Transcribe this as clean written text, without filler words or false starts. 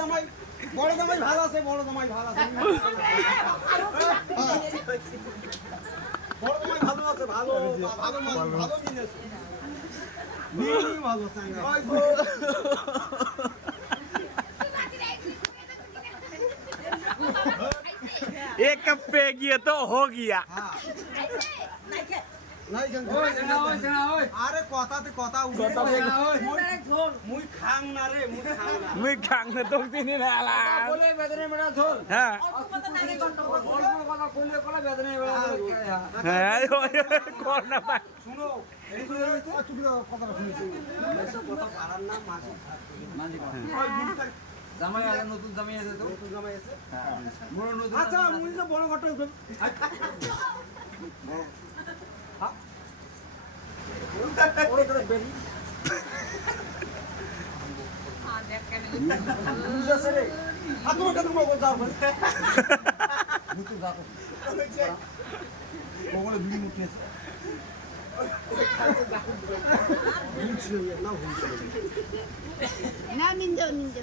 জামাই বড় জামাই ভালো আছে, বড় জামাই ভালো আছে, বড় জামাই ভালো আছে, ভালো ভালো ভালো কিনেছে, ভালো আছে। एक कप पे गया तो हो गया। আরে কথাতে কথা মুই খাং না রে, মুই খাং না, मैं खाने तो नहीं डाला। বলে বেদনে মেরা ঝোল हाँ हाँ कौन ना पाए। শুনো এই যে তুমি কথাটা শুনেছো, এসব কথা পারার না, মাসি জামাই আছে, নতুন জামাই আছে তো, নতুন জামাই আছে। বড় নতুন। আচ্ছা মুই তো বড় ঘটনা উঠে ওরে করে বেরি বুঝাছে রে, আর তোমার কাছে তোমার যাও নতুন যাবো ওগুলো বিড়ি মুখেছে না নিঞ্জা নিঞ্জা